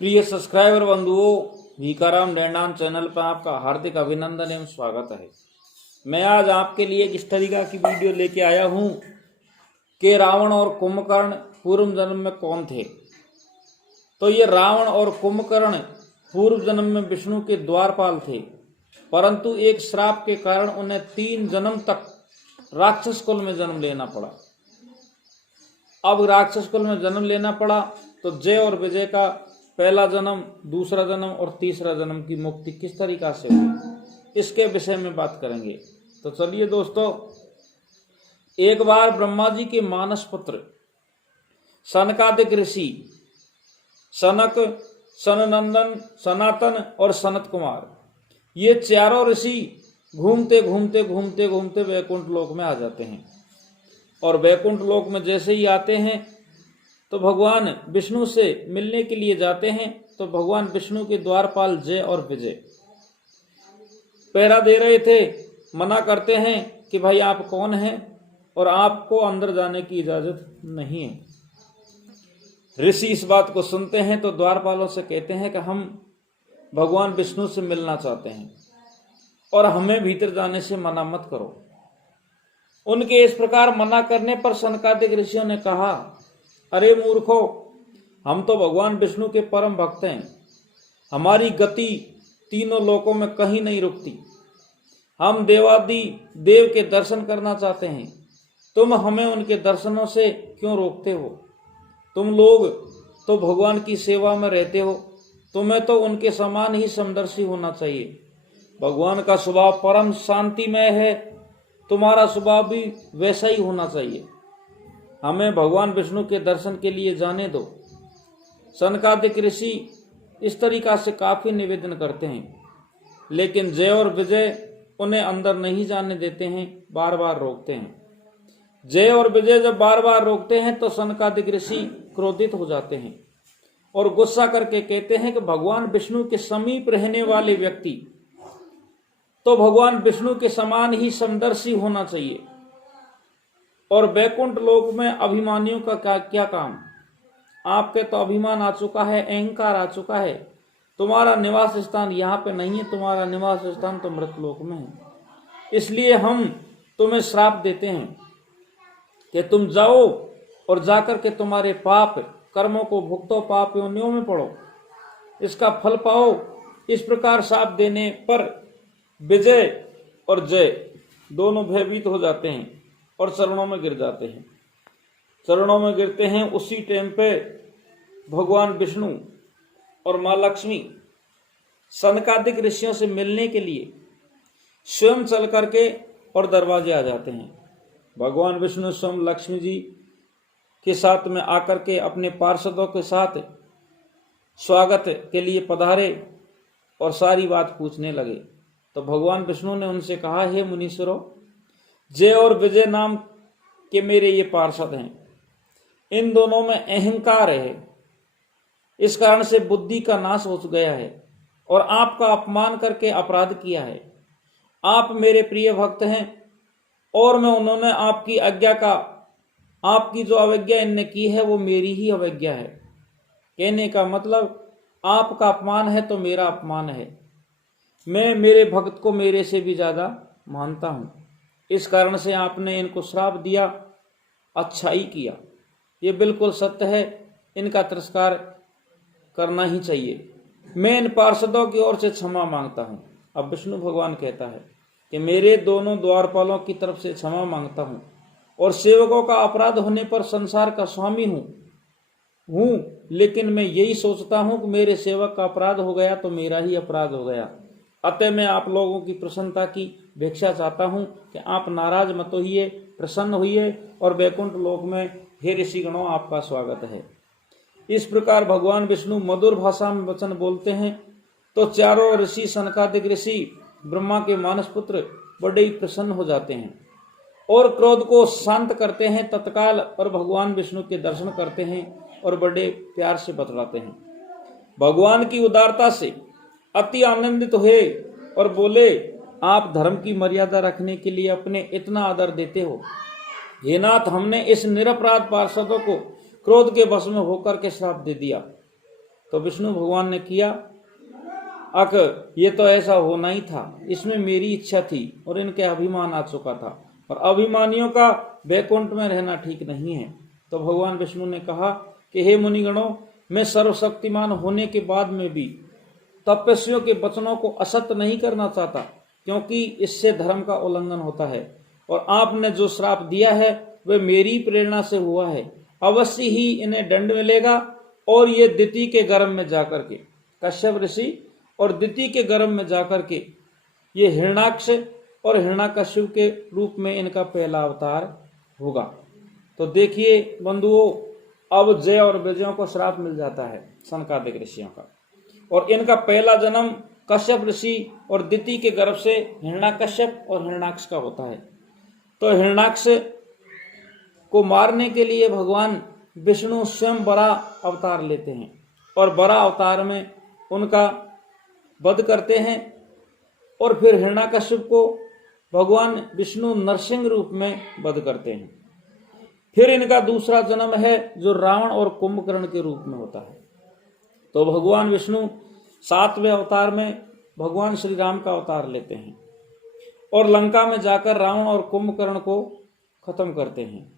प्रिय सब्सक्राइबर बंधुओं, भीकाराम डेंडान चैनल पर आपका हार्दिक अभिनंदन एवं स्वागत है। मैं आज आपके लिए एक इस तरीका की वीडियो लेके आया हूं कि रावण और कुंभकर्ण पूर्व जन्म में कौन थे। तो ये रावण और कुंभकर्ण पूर्व जन्म में विष्णु के द्वारपाल थे, परंतु एक श्राप के कारण उन्हें 3 जन्म तक राक्षस कुल में जन्म लेना पड़ा। अब राक्षस कुल में जन्म लेना पड़ा तो जय और विजय का पहला जन्म, दूसरा जन्म और तीसरा जन्म की मुक्ति किस तरीका से हुई, इसके विषय में बात करेंगे। तो चलिए दोस्तों, एक बार ब्रह्मा जी के मानस पुत्र सनकादिक ऋषि सनक, सननंदन, सनातन और सनत कुमार, ये चारों ऋषि घूमते घूमते घूमते घूमते वैकुंठ लोक में आ जाते हैं। और वैकुंठ लोक में जैसे ही आते हैं तो भगवान विष्णु से मिलने के लिए जाते हैं। तो भगवान विष्णु के द्वारपाल जय और विजय पहरा दे रहे थे, मना करते हैं कि भाई आप कौन हैं और आपको अंदर जाने की इजाजत नहीं है। ऋषि इस बात को सुनते हैं तो द्वारपालों से कहते हैं कि हम भगवान विष्णु से मिलना चाहते हैं और हमें भीतर जाने से मना मत करो। उनके इस प्रकार मना करने पर सनकादिक ऋषियों ने कहा, अरे मूर्खो, हम तो भगवान विष्णु के परम भक्त हैं, हमारी गति तीनों लोकों में कहीं नहीं रुकती, हम देवादि देव के दर्शन करना चाहते हैं, तुम हमें उनके दर्शनों से क्यों रोकते हो? तुम लोग तो भगवान की सेवा में रहते हो, तुम्हें तो उनके समान ही समदर्शी होना चाहिए। भगवान का स्वभाव परम शांतिमय है, तुम्हारा स्वभाव भी वैसा ही होना चाहिए। हमें भगवान विष्णु के दर्शन के लिए जाने दो। सनकादिक ऋषि इस तरीका से काफी निवेदन करते हैं, लेकिन जय और विजय उन्हें अंदर नहीं जाने देते हैं, बार बार रोकते हैं। जय और विजय जब बार बार रोकते हैं तो सनकादिक ऋषि क्रोधित हो जाते हैं और गुस्सा करके कहते हैं कि भगवान विष्णु के समीप रहने वाले व्यक्ति तो भगवान विष्णु के समान ही समदर्शी होना चाहिए। और वैकुंठ लोक में अभिमानियों का क्या काम? आपके तो अभिमान आ चुका है, अहंकार आ चुका है। तुम्हारा निवास स्थान यहाँ पे नहीं है, तुम्हारा निवास स्थान तो मृतलोक में है। इसलिए हम तुम्हें श्राप देते हैं कि तुम जाओ और जाकर के तुम्हारे पाप कर्मों को भुगतो, पाप योनियों में पड़ो, इसका फल पाओ। इस प्रकार श्राप देने पर विजय और जय दोनों भयभीत हो जाते हैं और चरणों में गिर जाते हैं। चरणों में गिरते हैं। उसी टाइम पे भगवान विष्णु और माँ लक्ष्मी सनकादिक ऋषियों से मिलने के लिए स्वयं चल करके और दरवाजे आ जाते हैं। भगवान विष्णु स्वयं लक्ष्मी जी के साथ में आकर के अपने पार्षदों के साथ स्वागत के लिए पधारे और सारी बात पूछने लगे। तो भगवान विष्णु ने उनसे कहा, हे मुनीश्वरों, जय और विजय नाम के मेरे ये पार्षद हैं, इन दोनों में अहंकार है, इस कारण से बुद्धि का नाश हो गया है और आपका अपमान करके अपराध किया है। आप मेरे प्रिय भक्त हैं और मैं उन्होंने आपकी आज्ञा का, आपकी जो अवज्ञा इनने की है वो मेरी ही अवज्ञा है। कहने का मतलब आपका अपमान है तो मेरा अपमान है। मैं मेरे भक्त को मेरे से भी ज्यादा मानता हूं, इस कारण से आपने इनको श्राप दिया, अच्छा ही किया। ये बिल्कुल सत्य है, इनका तिरस्कार करना ही चाहिए। मैं इन पार्षदों की ओर से क्षमा मांगता हूं। अब विष्णु भगवान कहता है कि मेरे दोनों द्वारपालों की तरफ से क्षमा मांगता हूं और सेवकों का अपराध होने पर संसार का स्वामी हूं, लेकिन मैं यही सोचता हूं कि मेरे सेवक का अपराध हो गया तो मेरा ही अपराध हो गया। अतः मैं आप लोगों की प्रसन्नता की भिक्षा चाहता हूं कि आप नाराज मत होइए, प्रसन्न होइए और वैकुंठ लोक में हे ऋषिगणों आपका स्वागत है। इस प्रकार भगवान विष्णु मधुर भाषा में वचन बोलते हैं तो चारों ऋषि सनकादिक ऋषि ब्रह्मा के मानस पुत्र बड़े ही प्रसन्न हो जाते हैं और क्रोध को शांत करते हैं तत्काल और भगवान विष्णु के दर्शन करते हैं और बड़े प्यार से बतलाते हैं। भगवान की उदारता से अति आनंदित हुए और बोले, आप धर्म की मर्यादा रखने के लिए अपने इतना आदर देते हो। हे नाथ, हमने इस निरपराध पार्षदों को क्रोध के वश में होकर के श्राप दे दिया। तो विष्णु भगवान ने किया, अक ये तो ऐसा होना ही था, इसमें मेरी इच्छा थी और इनके अभिमान आ चुका था, और अभिमानियों का वैकुंठ में रहना ठीक नहीं है। तो भगवान विष्णु ने कहा कि हे मुनिगणों, मैं सर्वशक्तिमान होने के बाद में भी तपस्वियों के वचनों को असत्य नहीं करना चाहता, क्योंकि इससे धर्म का उल्लंघन होता है, और आपने जो श्राप दिया है वह मेरी प्रेरणा से हुआ है। अवश्य ही इन्हें दंड मिलेगा, और ये दिति के गर्भ में जाकर के, कश्यप ऋषि और दिति के गर्भ में जाकर के ये हिरण्याक्ष और हिरण्यकश्यप के रूप में इनका पहला अवतार होगा। तो देखिए बंधुओं, अब जय और विजयों को श्राप मिल जाता है सनकादिक ऋषियों का, और इनका पहला जन्म कश्यप ऋषि और दिति के गर्भ से हिरण्यकश्यप और हिरण्याक्ष का होता है। तो हिरण्याक्ष को मारने के लिए भगवान विष्णु स्वयं बड़ा अवतार लेते हैं, और बड़ा अवतार में उनका वध करते हैं, और फिर हिरण्यकश्यप को भगवान विष्णु नरसिंह रूप में वध करते हैं। फिर इनका दूसरा जन्म है जो रावण और कुंभकर्ण के रूप में होता है। तो भगवान विष्णु 7वें अवतार में भगवान श्री राम का अवतार लेते हैं, और लंका में जाकर रावण और कुंभकर्ण को खत्म करते हैं।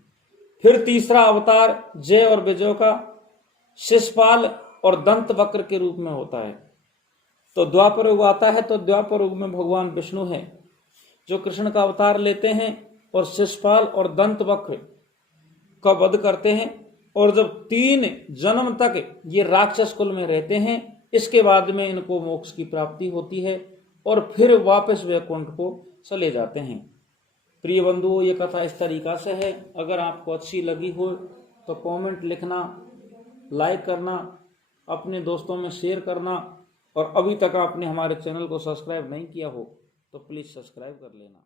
फिर तीसरा अवतार जय और विजय का शिशुपाल और दंत वक्र के रूप में होता है। तो द्वापर युग आता है, तो द्वापर युग में भगवान विष्णु हैं जो कृष्ण का अवतार लेते हैं और शिशुपाल और दंत वक्र का वध करते हैं, और जब 3 जन्म तक ये राक्षस कुल में रहते हैं, इसके बाद में इनको मोक्ष की प्राप्ति होती है, और फिर वापस वैकुंठ को चले जाते हैं। प्रिय बंधुओं, ये कथा इस तरीका से है। अगर आपको अच्छी लगी हो तो कमेंट लिखना, लाइक करना, अपने दोस्तों में शेयर करना, और अभी तक आपने हमारे चैनल को सब्सक्राइब नहीं किया हो तो प्लीज़ सब्सक्राइब कर लेना।